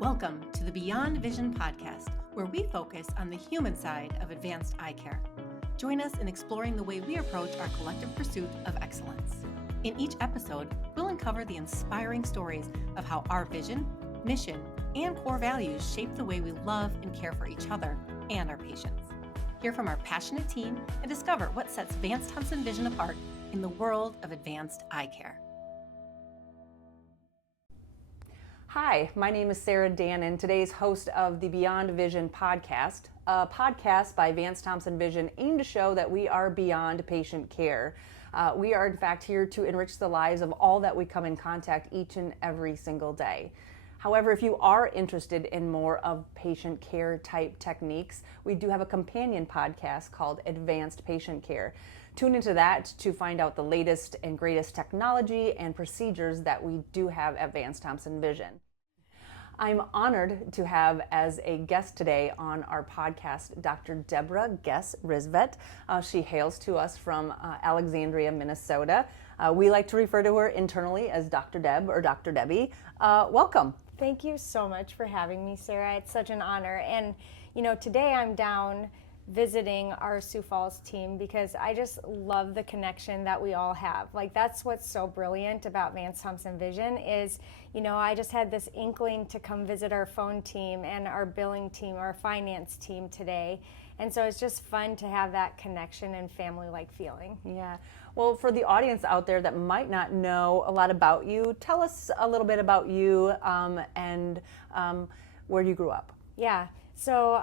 Welcome to the Beyond Vision podcast, where we focus on the human side of advanced eye care. Join us in exploring the way we approach our collective pursuit of excellence. In each episode, we'll uncover the inspiring stories of how our vision, mission, and core values shape the way we love and care for each other and our patients. Hear from our passionate team and discover what sets Vance Thompson Vision apart in the world of advanced eye care. Hi, my name is Sarah Dannon, today's host of the Beyond Vision podcast, a podcast by Vance Thompson Vision aimed to show that we are beyond patient care. We are in fact here to enrich the lives of all that we come in contact each and every single day. However, if you are interested in more of patient care type techniques, we do have a companion podcast called Advanced Patient Care. Tune into that to find out the latest and greatest technology and procedures that we do have at Vance Thompson Vision. I'm honored to have as a guest today on our podcast, Dr. Deborah Ristvedt. She hails to us from Alexandria, Minnesota. We like to refer to her internally as Dr. Deb or Dr. Debbie. Welcome. Thank you so much for having me, Sarah. It's such an honor. And, today I'm down visiting our Sioux Falls team because I just love the connection that we all have. Like, that's what's so brilliant about Vance Thompson Vision is, I just had this inkling to come visit our phone team and our billing team, our finance team today. And so it's just fun to have that connection and family-like feeling. Yeah. Well, for the audience out there that might not know a lot about you, tell us a little bit about you and where you grew up. Yeah. So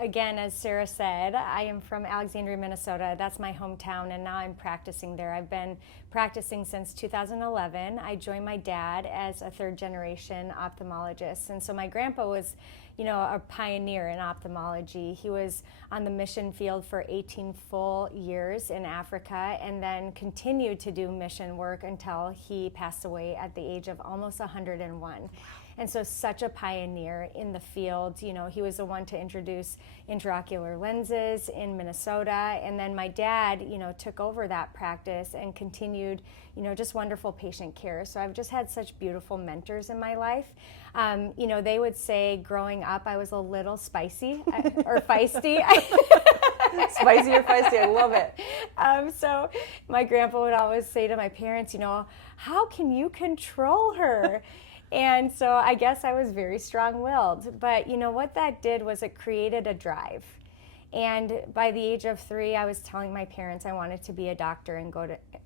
again, as Sarah said, I am from Alexandria, Minnesota. That's my hometown, and now I'm practicing there. I've been practicing since 2011. I joined my dad as a third-generation ophthalmologist, and so my grandpa was, a pioneer in ophthalmology. He was on the mission field for 18 full years in Africa, and then continued to do mission work until he passed away at the age of almost 101. And so such a pioneer in the field. He was the one to introduce intraocular lenses in Minnesota. And then my dad, took over that practice and continued, just wonderful patient care. So I've just had such beautiful mentors in my life. They would say growing up I was a little spicy or feisty. Spicy or feisty, I love it. So my grandpa would always say to my parents, how can you control her? And so I guess I was very strong-willed. But what that did was it created a drive. And by the age of 3, I was telling my parents I wanted to be a doctor and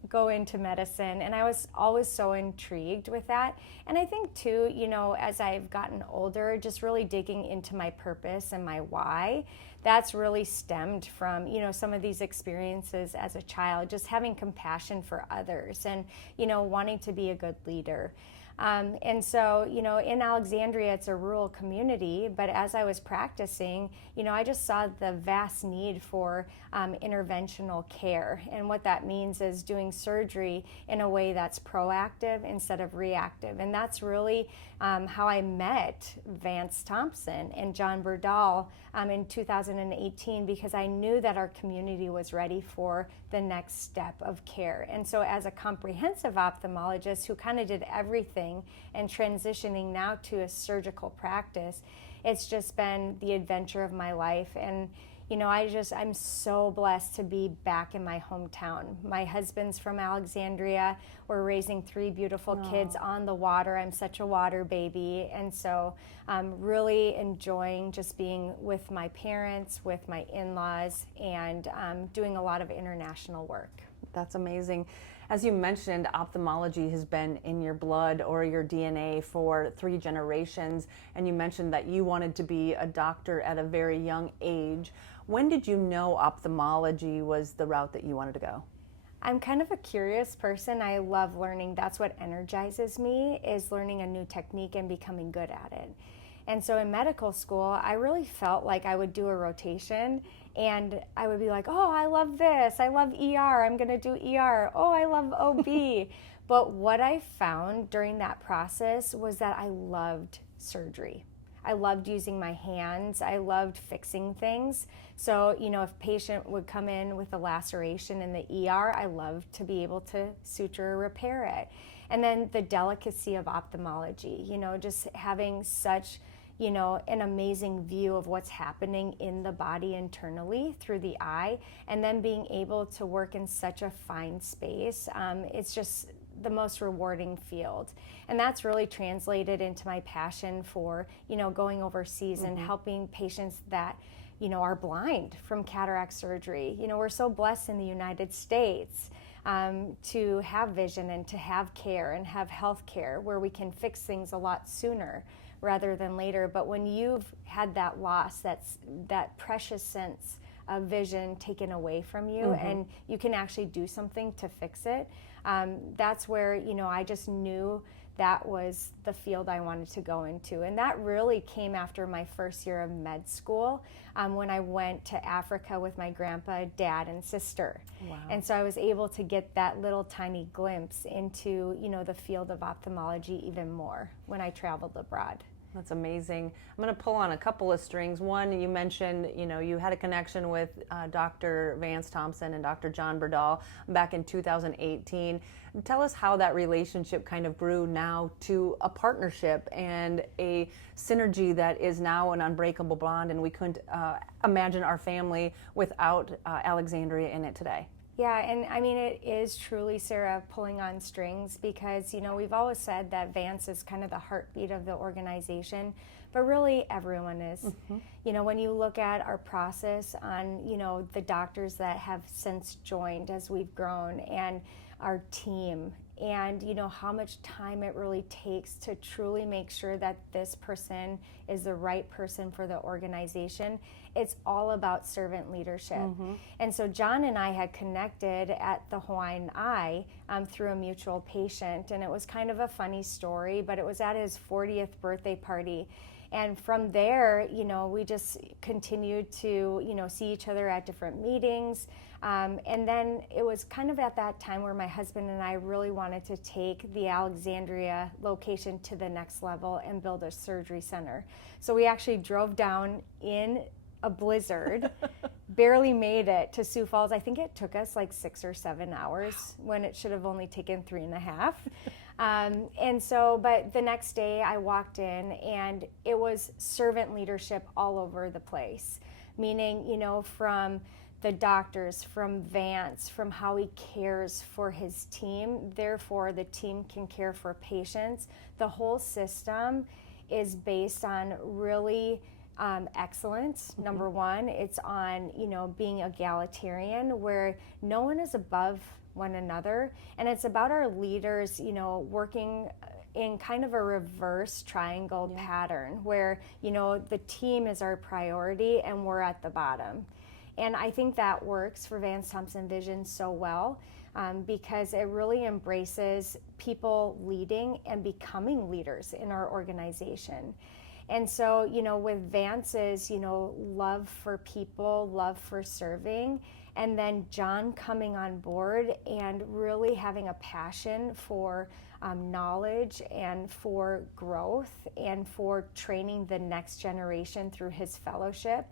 go into medicine. And I was always so intrigued with that. And I think too, as I've gotten older, just really digging into my purpose and my why, that's really stemmed from, some of these experiences as a child, just having compassion for others and, wanting to be a good leader. And so, in Alexandria, it's a rural community, but as I was practicing, I just saw the vast need for interventional care. And what that means is doing surgery in a way that's proactive instead of reactive. And that's really how I met Vance Thompson and John Berdahl in 2018, because I knew that our community was ready for the next step of care. And so as a comprehensive ophthalmologist who kind of did everything and transitioning now to a surgical practice, it's just been the adventure of my life. And I'm so blessed to be back in my hometown. My husband's from Alexandria. We're raising 3 beautiful kids on the water. I'm such a water baby. And so I'm really enjoying just being with my parents, with my in-laws, and doing a lot of international work. That's amazing. As you mentioned, ophthalmology has been in your blood or your DNA for 3 generations, and you mentioned that you wanted to be a doctor at a very young age. When did you know ophthalmology was the route that you wanted to go? I'm kind of a curious person. I love learning. That's what energizes me, is learning a new technique and becoming good at it. And so in medical school, I really felt like I would do a rotation and I would be like, oh, I love this. I love ER. I'm going to do ER. Oh, I love OB. But what I found during that process was that I loved surgery. I loved using my hands. I loved fixing things. So, if a patient would come in with a laceration in the ER, I loved to be able to suture or repair it. And then the delicacy of ophthalmology, just having such, an amazing view of what's happening in the body internally through the eye, and then being able to work in such a fine space. It's just the most rewarding field. And that's really translated into my passion for, going overseas and helping patients that, are blind from cataract surgery. We're so blessed in the United States to have vision and to have care and have health care where we can fix things a lot sooner rather than later. But when you've had that loss, that precious sense of vision taken away from you, and you can actually do something to fix it, that's where, I just knew that was the field I wanted to go into. And that really came after my first year of med school, when I went to Africa with my grandpa, dad, and sister. Wow. And so I was able to get that little tiny glimpse into, the field of ophthalmology even more when I traveled abroad. That's amazing. I'm going to pull on a couple of strings. One, you mentioned, you had a connection with Dr. Vance Thompson and Dr. John Berdahl back in 2018. Tell us how that relationship kind of grew now to a partnership and a synergy that is now an unbreakable bond, and we couldn't imagine our family without Alexandria in it today. Yeah, and I mean, it is truly, Sarah, pulling on strings because, we've always said that Vance is kind of the heartbeat of the organization, but really everyone is. When you look at our process on, the doctors that have since joined as we've grown, and our team, and how much time it really takes to truly make sure that this person is the right person for the organization. It's all about servant leadership. And so John and I had connected at the Hawaiian Eye through a mutual patient, and it was kind of a funny story, but it was at his 40th birthday party. And from there, we just continued to, see each other at different meetings. And then it was kind of at that time where my husband and I really wanted to take the Alexandria location to the next level and build a surgery center. So we actually drove down in a blizzard, barely made it to Sioux Falls. I think it took us like 6 or 7 hours when it should have only taken 3.5. And so, but the next day I walked in and it was servant leadership all over the place, meaning, from the doctors, from Vance, from how he cares for his team, therefore the team can care for patients. The whole system is based on really excellence. Number one, it's on, being egalitarian, where no one is above one another. And it's about our leaders, working in kind of a reverse triangle pattern where, the team is our priority and we're at the bottom. And I think that works for Vance Thompson Vision so well because it really embraces people leading and becoming leaders in our organization. And so, with Vance's, love for people, love for serving, and then John coming on board and really having a passion for knowledge and for growth and for training the next generation through his fellowship,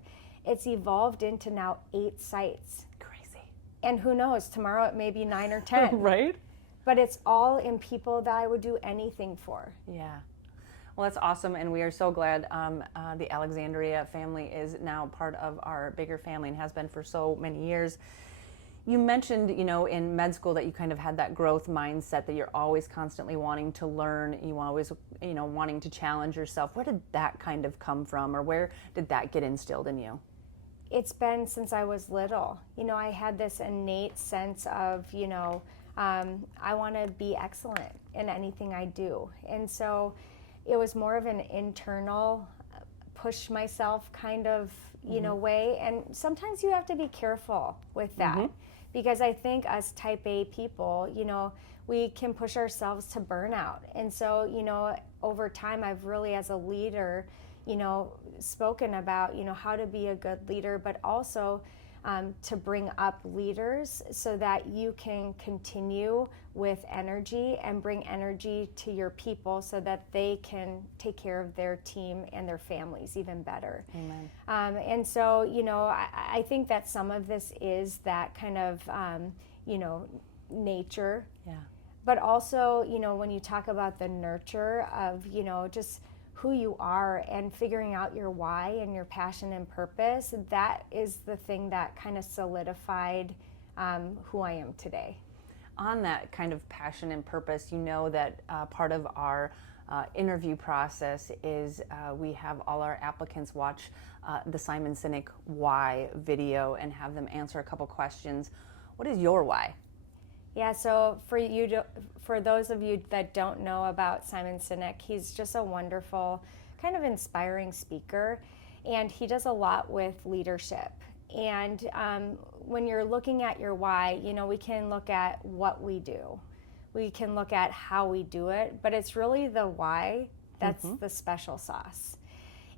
it's evolved into now 8 sites. Crazy. And who knows, tomorrow it may be 9 or 10. Right? But it's all in people that I would do anything for. Yeah. Well, that's awesome, and we are so glad the Alexandria family is now part of our bigger family and has been for so many years. You mentioned, in med school that you kind of had that growth mindset that you're always constantly wanting to learn, you always, wanting to challenge yourself. Where did that kind of come from, or where did that get instilled in you? It's been since I was little. I had this innate sense of, I want to be excellent in anything I do. And so it was more of an internal push myself kind of, way. And sometimes you have to be careful with that because I think us type A people, we can push ourselves to burnout. And so, over time, I've really, as a leader, spoken about, how to be a good leader, but also to bring up leaders so that you can continue with energy and bring energy to your people so that they can take care of their team and their families even better. Amen. And so, I think that some of this is that kind of, nature. Yeah. but also, when you talk about the nurture of, just who you are and figuring out your why and your passion and purpose, that is the thing that kind of solidified who I am today. On that kind of passion and purpose, that part of our interview process is we have all our applicants watch the Simon Sinek Why video and have them answer a couple questions. What is your why? Yeah, so for those of you that don't know about Simon Sinek, he's just a wonderful, kind of inspiring speaker, and he does a lot with leadership. And when you're looking at your why, we can look at what we do. We can look at how we do it, but it's really the why that's the special sauce.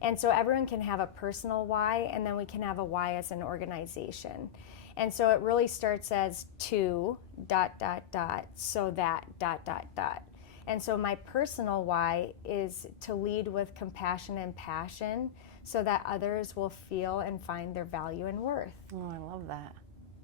And so everyone can have a personal why, and then we can have a why as an organization. And so it really starts as so that. And so my personal why is to lead with compassion and passion so that others will feel and find their value and worth. Oh, I love that.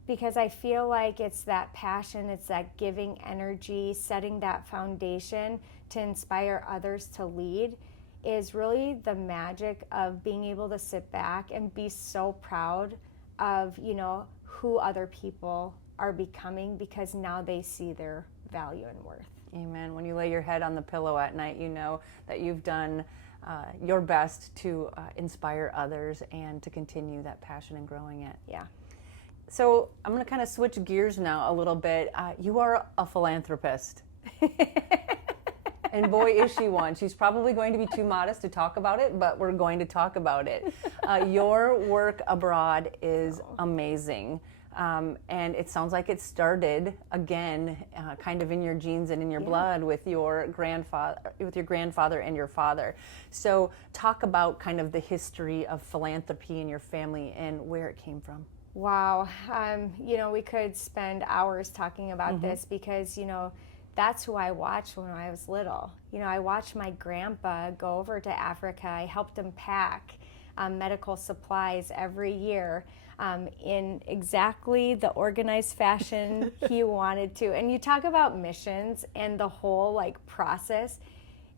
Because I feel like it's that passion, it's that giving energy, setting that foundation to inspire others to lead is really the magic of being able to sit back and be so proud of, who other people are becoming because now they see their value and worth. Amen. When you lay your head on the pillow at night, you know that you've done your best to inspire others and to continue that passion and growing it. Yeah. So I'm going to kind of switch gears now a little bit. You are a philanthropist. And boy, is she one. She's probably going to be too modest to talk about it, but we're going to talk about it. Your work abroad is amazing. And it sounds like it started again, kind of in your genes and in your blood with your grandfather and your father. So talk about kind of the history of philanthropy in your family and where it came from. Wow. We could spend hours talking about this because, that's who I watched when I was little. I watched my grandpa go over to Africa. I helped him pack medical supplies every year in exactly the organized fashion he wanted to. And you talk about missions and the whole process.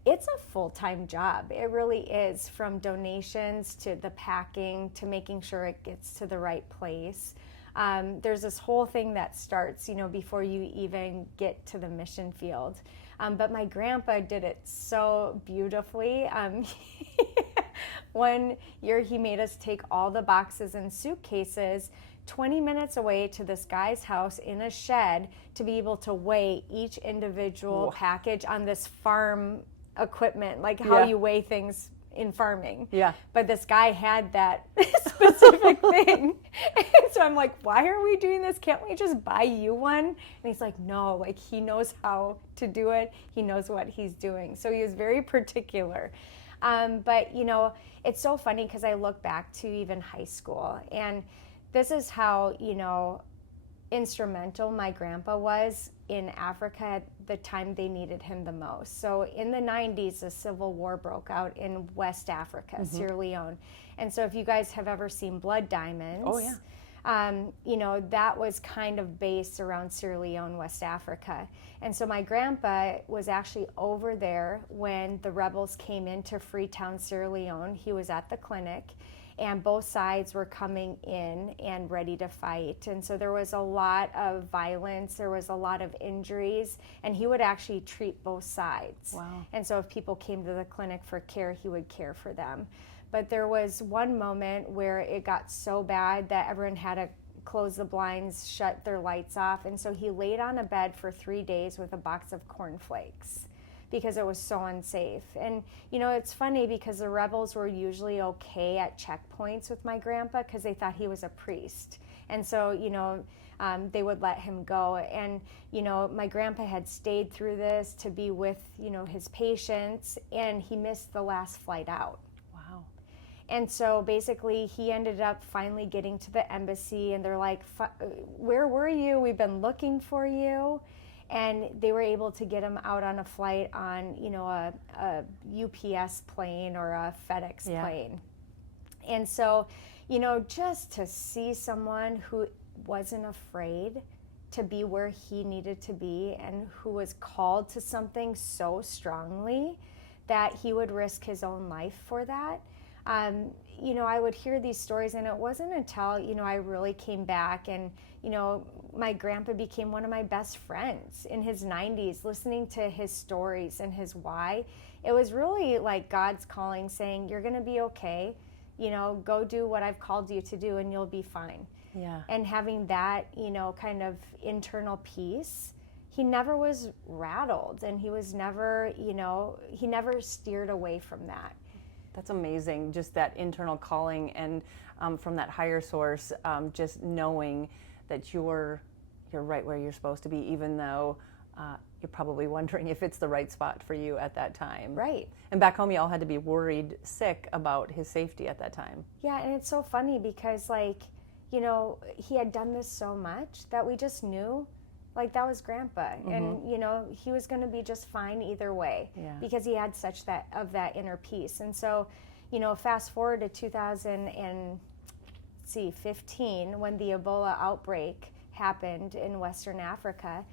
It's a full-time job. It really is, from donations to the packing to making sure it gets to the right place. There's this whole thing that starts, before you even get to the mission field. But my grandpa did it so beautifully. One year he made us take all the boxes and suitcases 20 minutes away to this guy's house in a shed to be able to weigh each individual package on this farm equipment, like how you weigh things in farming. Yeah. But this guy had that specific thing. And so I'm like, why are we doing this? Can't we just buy you one? And he's like, no, he knows how to do it. He knows what he's doing. So he was very particular. But, it's so funny because I look back to even high school, and this is how, instrumental my grandpa was in Africa at the time they needed him the most. So in the 90s, a civil war broke out in West Africa, Sierra Leone. And so if you guys have ever seen Blood Diamonds, that was kind of based around Sierra Leone, West Africa. And so my grandpa was actually over there when the rebels came into Freetown, Sierra Leone. He was at the clinic, and both sides were coming in and ready to fight. And so there was a lot of violence, there was a lot of injuries, and he would actually treat both sides. Wow. And so if people came to the clinic for care, he would care for them. But there was one moment where it got so bad that everyone had to close the blinds, shut their lights off, and so he laid on a bed for 3 days with a box of cornflakes because it was so unsafe. And it's funny because the rebels were usually okay at checkpoints with my grandpa because they thought he was a priest, and so they would let him go. And my grandpa had stayed through this to be with his patients, and he missed the last flight out. And so basically he ended up finally getting to the embassy, and they're like, where were you? We've been looking for you. And they were able to get him out on a flight on, a UPS plane or a FedEx plane. And so, just to see someone who wasn't afraid to be where he needed to be and who was called to something so strongly that he would risk his own life for that. I would hear these stories, and it wasn't until, I really came back and, my grandpa became one of my best friends in his 90s, listening to his stories and his why. It was really like God's calling, saying, you're going to be okay. Go do what I've called you to do and you'll be fine. Yeah. And having that, kind of internal peace, he never was rattled, and he was never, he never steered away from that. That's amazing, just that internal calling and from that higher source, just knowing that you're right where you're supposed to be, even though you're probably wondering if it's the right spot for you at that time. Right. And back home, you all had to be worried sick about his safety at that time. Yeah, and it's so funny because, he had done this so much that we just knew, that was Grandpa. Mm-hmm. And, he was going to be just fine either way, because he had such that inner peace. And so, fast forward to 2015, when the Ebola outbreak happened in Western Africa.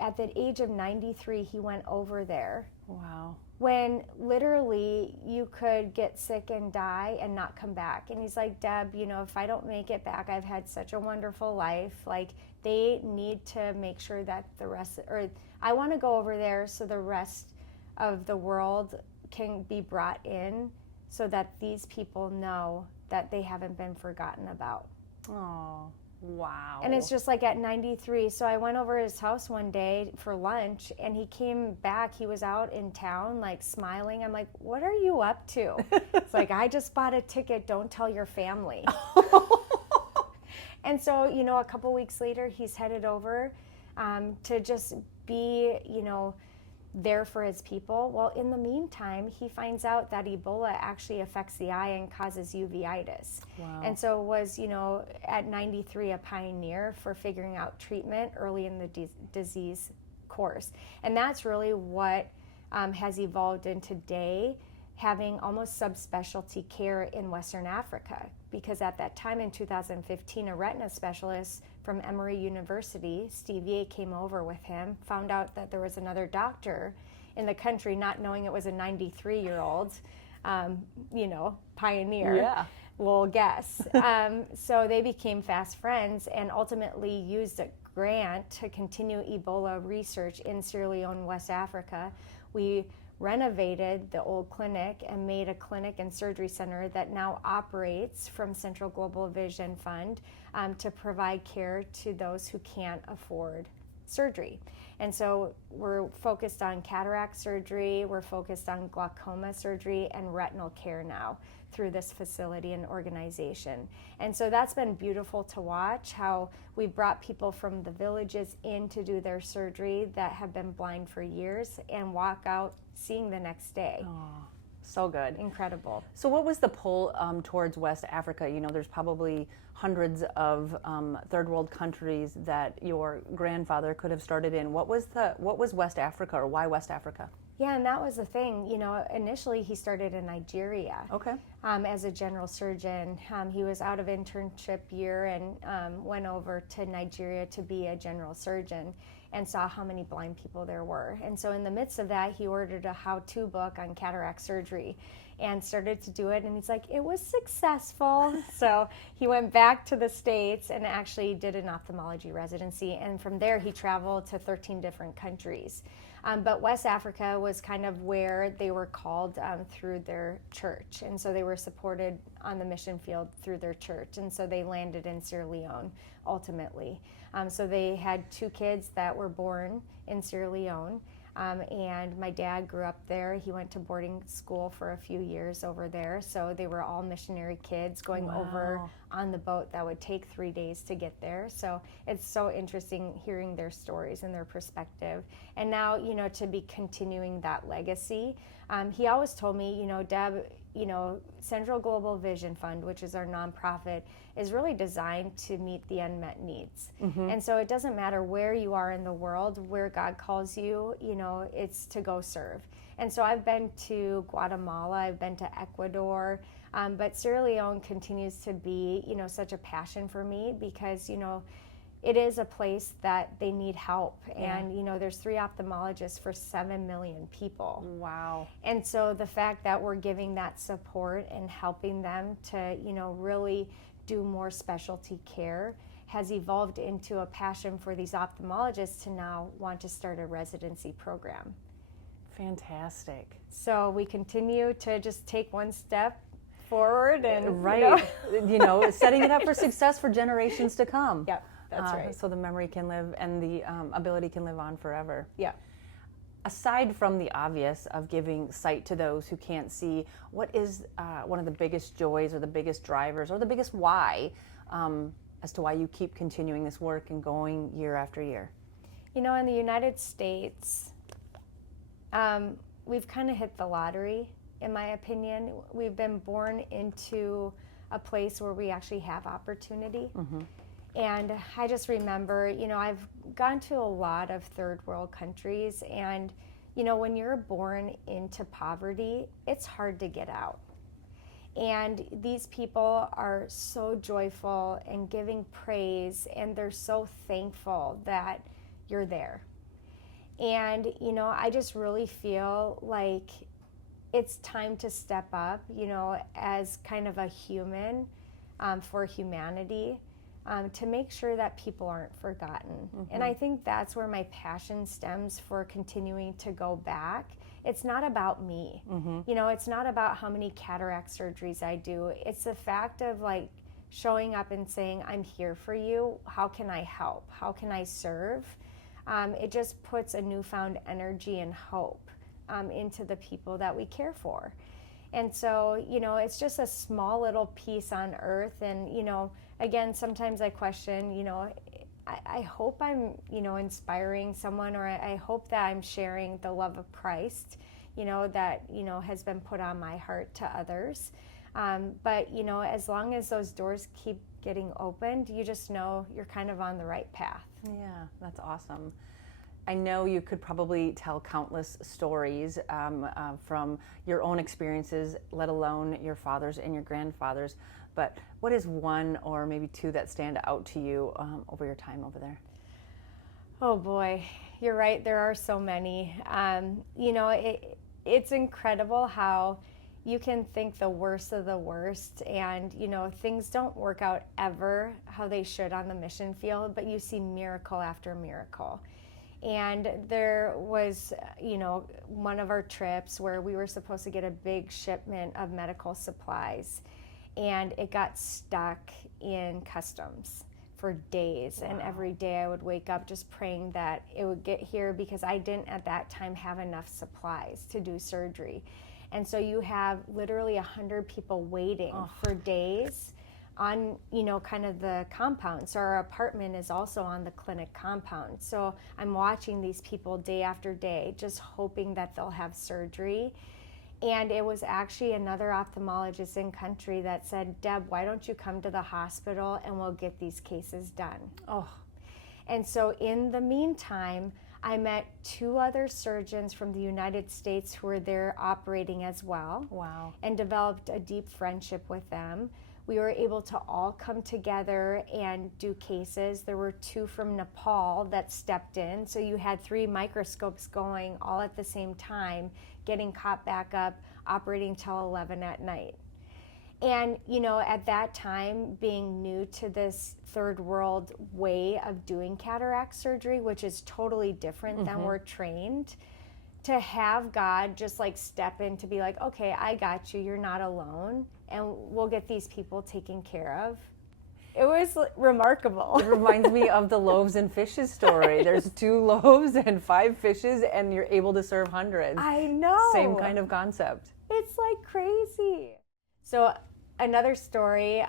At the age of 93, he went over there. Wow. When literally you could get sick and die and not come back. And he's like, Deb, if I don't make it back, I've had such a wonderful life. They need to make sure that I want to go over there so the rest of the world can be brought in, so that these people know that they haven't been forgotten about. Oh, wow. And it's just at 93. So I went over his house one day for lunch, and he came back. He was out in town, smiling. I'm like, what are you up to? It's I just bought a ticket. Don't tell your family. And so, a couple weeks later, he's headed over to just be, there for his people. Well, in the meantime, he finds out that Ebola actually affects the eye and causes uveitis. Wow. And so was, at 93, a pioneer for figuring out treatment early in the disease course. And that's really what has evolved in today, having almost subspecialty care in Western Africa. Because at that time in 2015, a retina specialist from Emory University, Steve Ye, came over with him, found out that there was another doctor in the country, not knowing it was a 93-year-old, pioneer. Yeah. We'll guess. So they became fast friends and ultimately used a grant to continue Ebola research in Sierra Leone, West Africa. We renovated the old clinic and made a clinic and surgery center that now operates from Central Global Vision Fund to provide care to those who can't afford surgery. And so we're focused on cataract surgery, we're focused on glaucoma surgery and retinal care now through this facility and organization. And so that's been beautiful to watch, how we brought people from the villages in to do their surgery that have been blind for years and walk out seeing the next day. Oh, so good. Incredible. So what was the pull towards West Africa? There's probably hundreds of third world countries that your grandfather could have started in. What was West Africa, or why West Africa? Yeah, and that was the thing. Initially he started in Nigeria. Okay. As a general surgeon. He was out of internship year and went over to Nigeria to be a general surgeon and saw how many blind people there were. And so in the midst of that, he ordered a how-to book on cataract surgery and started to do it. And he's like, it was successful. So he went back to the States and actually did an ophthalmology residency. And from there, he traveled to 13 different countries. But West Africa was kind of where they were called through their church. And so they were supported on the mission field through their church. And so they landed in Sierra Leone, ultimately. So they had 2 kids that were born in Sierra Leone. And my dad grew up there. He went to boarding school for a few years over there. So they were all missionary kids going over on the boat that would take 3 days to get there. So it's so interesting hearing their stories and their perspective. And now, to be continuing that legacy. He always told me, Deb, Central Global Vision Fund, which is our nonprofit, is really designed to meet the unmet needs. Mm-hmm. And so it doesn't matter where you are in the world, where God calls you, it's to go serve. And so I've been to Guatemala, I've been to Ecuador, but Sierra Leone continues to be, such a passion for me because, it is a place that they need help. And, you know, there's 3 ophthalmologists for 7 million people. Wow. And so the fact that we're giving that support and helping them to, you know, really do more specialty care has evolved into a passion for these ophthalmologists to now want to start a residency program. Fantastic. So we continue to just take one step forward and you know, setting it up for success for generations to come. Yeah, that's right. So the memory can live and the ability can live on forever. Yeah. Aside from the obvious of giving sight to those who can't see, what is one of the biggest joys or the biggest drivers or the biggest why as to why you keep continuing this work and going year after year? You know, in the United States, we've kind of hit the lottery, in my opinion. We've been born into a place where we actually have opportunity. And I just remember, you know, I've gone to a lot of third world countries, and, you know, when you're born into poverty, it's hard to get out. And these people are so joyful and giving praise, and they're so thankful that you're there. And, you know, I just really feel like it's time to step up, you know, as kind of a human for humanity, to make sure that people aren't forgotten. And I think that's where my passion stems for continuing to go back. It's not about me. You know, it's not about how many cataract surgeries I do. It's the fact of like showing up and saying, I'm here for you. How can I help? How can I serve? It just puts a newfound energy and hope into the people that we care for. And so, you know, it's just a small little piece on earth. And, you know, again, sometimes I question, you know, I hope I'm, you know, inspiring someone, or I hope that I'm sharing the love of Christ, you know, that, you know, has been put on my heart to others. But, you know, as long as those doors keep getting opened, you just know you're kind of on the right path. Yeah, that's awesome. I know you could probably tell countless stories from your own experiences, let alone your father's and your grandfather's. But what is one or maybe two that stand out to you over your time over there? Oh boy, you're right. There are so many. You know, it's incredible how you can think the worst of the worst, and, you know, things don't work out ever how they should on the mission field, but you see miracle after miracle. And there was, you know, one of our trips where we were supposed to get a big shipment of medical supplies, and it got stuck in customs for days. Wow. And every day I would wake up just praying that it would get here, because I didn't at that time have enough supplies to do surgery. And so you have literally 100 people waiting for days on, you know, kind of the compound. So our apartment is also on the clinic compound. So I'm watching these people day after day, just hoping that they'll have surgery. And it was actually another ophthalmologist in country that said, Deb, why don't you come to the hospital and we'll get these cases done? Oh. And so in the meantime, I met 2 other surgeons from the United States who were there operating as well. Wow. And developed a deep friendship with them. We were able to all come together and do cases. There were 2 from Nepal that stepped in. So you had 3 microscopes going all at the same time, getting caught back up, operating till 11 at night. And, you know, at that time, being new to this third world way of doing cataract surgery, which is totally different than we're trained, to have God just like step in to be like, okay, I got you, you're not alone, and we'll get these people taken care of. It was remarkable. It reminds me of the loaves and fishes story. There's 2 loaves and 5 fishes, and you're able to serve hundreds. I know. Same kind of concept. It's like crazy. So another story,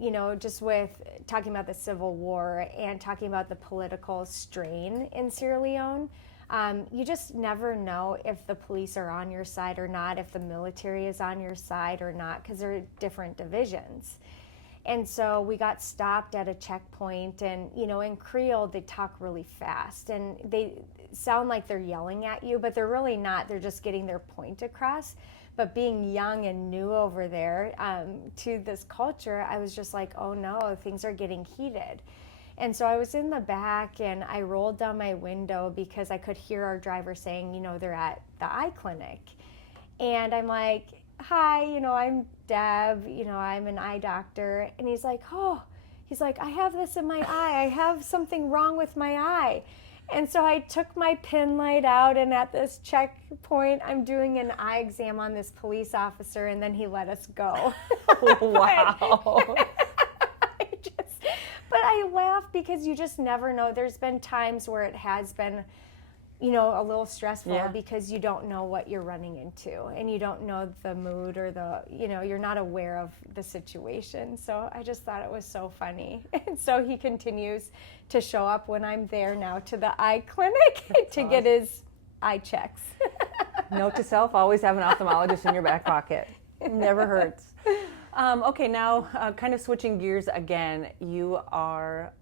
you know, just with talking about the Civil War and talking about the political strain in Sierra Leone, you just never know if the police are on your side or not, if the military is on your side or not, because they're different divisions. And so we got stopped at a checkpoint, and, you know, in Creole, they talk really fast, and they sound like they're yelling at you, but they're really not. They're just getting their point across. But being young and new over there to this culture, I was just like, oh no, things are getting heated. And so I was in the back and I rolled down my window because I could hear our driver saying, they're at the eye clinic. And I'm like, hi, I'm Deb, I'm an eye doctor. And he's like, I have this in my eye. I have something wrong with my eye. And so I took my pin light out, and at this checkpoint, I'm doing an eye exam on this police officer, and then he let us go. Wow. But I laugh because you just never know. There's been times where it has been, a little stressful because you don't know what you're running into, and you don't know the mood or you're not aware of the situation. So I just thought it was so funny. And so he continues to show up when I'm there now to the eye clinic to get his eye checks. Note to self, always have an ophthalmologist in your back pocket. Never hurts. Okay, now kind of switching gears again, you are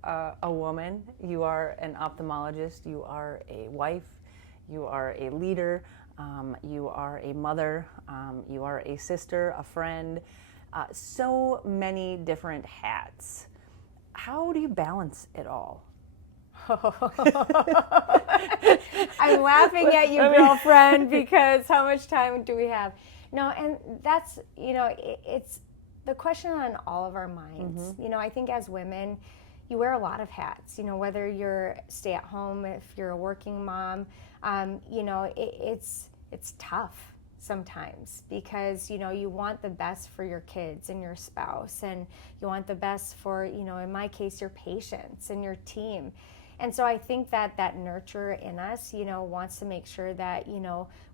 a woman, you are an ophthalmologist, you are a wife, you are a leader, you are a mother, you are a sister, a friend, so many different hats. How do you balance it all? I'm laughing at you, girlfriend, because how much time do we have? No, and that's, it's the question on all of our minds. Mm-hmm. I think as women, you wear a lot of hats, whether you're stay at home, if you're a working mom, it's tough sometimes because, you want the best for your kids and your spouse, and you want the best for, in my case, your patients and your team. And so I think that nurture in us, wants to make sure that,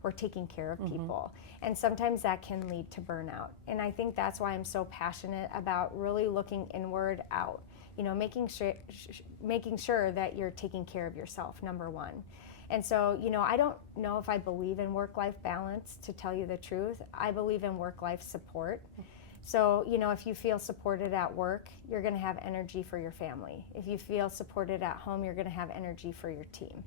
we're taking care of people. And sometimes that can lead to burnout. And I think that's why I'm so passionate about really looking inward out, making sure that you're taking care of yourself, number one. And so, I don't know if I believe in work-life balance, to tell you the truth. I believe in work-life support. So, if you feel supported at work, you're going to have energy for your family. If you feel supported at home, you're going to have energy for your team.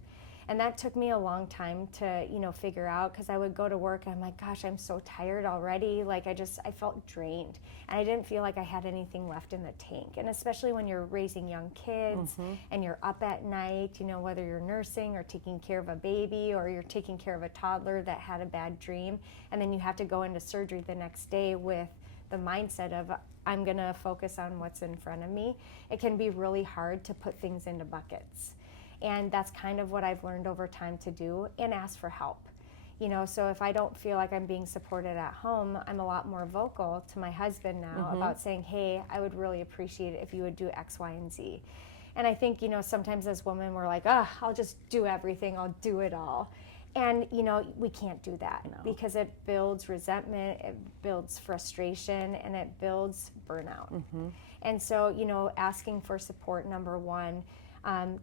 And that took me a long time to, figure out, because I would go to work and I'm like, gosh, I'm so tired already. Like I felt drained, and I didn't feel like I had anything left in the tank. And especially when you're raising young kids and you're up at night, whether you're nursing or taking care of a baby or you're taking care of a toddler that had a bad dream, and then you have to go into surgery the next day with the mindset of I'm going to focus on what's in front of me. It can be really hard to put things into buckets. And that's kind of what I've learned over time to do, and ask for help. So if I don't feel like I'm being supported at home, I'm a lot more vocal to my husband now about saying, hey, I would really appreciate it if you would do X, Y, and Z. And I think, sometimes as women, we're like, I'll just do everything, I'll do it all. And, we can't do that because it builds resentment, it builds frustration, and it builds burnout. And so, asking for support, number one,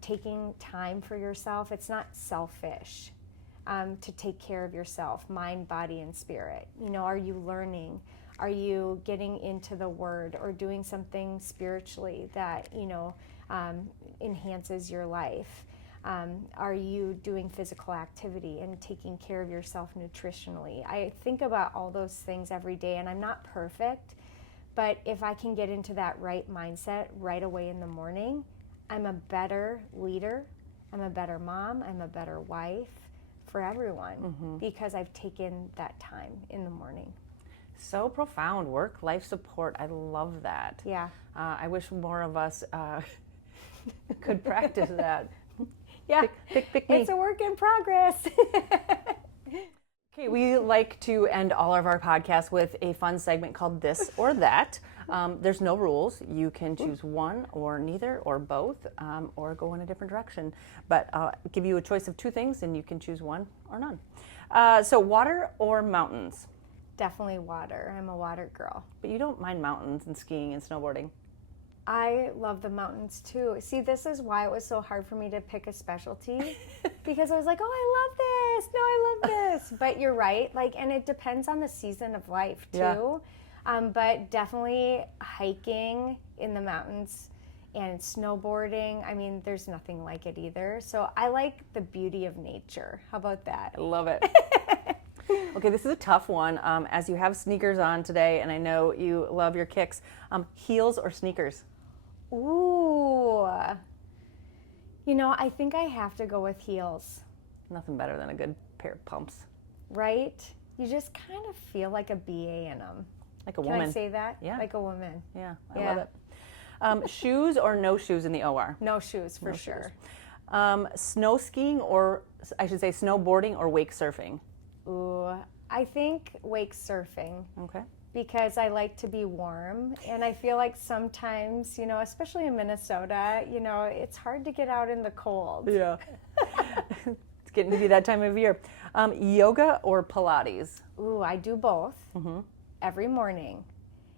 taking time for yourself. It's not selfish to take care of yourself, mind, body, and spirit. Are you learning? Are you getting into the Word or doing something spiritually that, enhances your life? Are you doing physical activity and taking care of yourself nutritionally? I think about all those things every day, and I'm not perfect, but if I can get into that right mindset right away in the morning, I'm a better leader, I'm a better mom, I'm a better wife for everyone because I've taken that time in the morning. So profound. Work-life support. I love that. Yeah. I wish more of us could practice that. Yeah. Pick me. It's a work in progress. Okay, we like to end all of our podcasts with a fun segment called This or That. There's no rules. You can choose one or neither or both, or go in a different direction. But I'll give you a choice of two things, and you can choose one or none. So water or mountains? Definitely water. I'm a water girl. But you don't mind mountains and skiing and snowboarding. I love the mountains too. See, this is why it was so hard for me to pick a specialty because I was like, oh, I love this. No, I love this. But you're right. And it depends on the season of life too. Yeah. But definitely hiking in the mountains and snowboarding. I mean, there's nothing like it either. So I like the beauty of nature. How about that? I love it. Okay, this is a tough one. As you have sneakers on today, and I know you love your kicks, heels or sneakers? Ooh, You know, I think I have to go with heels, Nothing better than a good pair of pumps. right? You just kind of feel like a BA in them. Like a Can woman. I say that? Yeah. Like a woman. Yeah, I Yeah. love it. Shoes or no shoes in the OR? No shoes, for sure. Snow skiing, or I should say snowboarding or wake surfing? Ooh, I think wake surfing. Okay. Because I like to be warm, and I feel like sometimes, you know, especially in Minnesota, you know, it's hard to get out in the cold. Yeah. It's getting to be that time of year. Yoga or Pilates? Ooh, I do both every morning,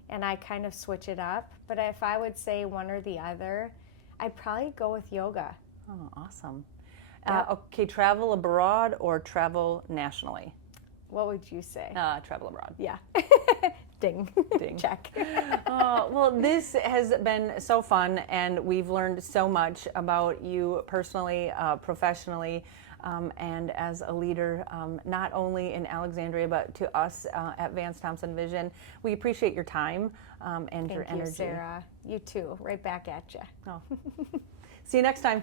and I kind of switch it up. But if I would say one or the other, I'd probably go with yoga. Oh, awesome. Yep. Okay, travel abroad or travel nationally? What would you say? Travel abroad. Yeah. Ding. Ding. Check. Well, this has been so fun, and we've learned so much about you personally, professionally, and as a leader, not only in Alexandria, but to us at Vance Thompson Vision. We appreciate your time and your Thank you, energy. Sarah. You too. Right back at you. Oh. See you next time.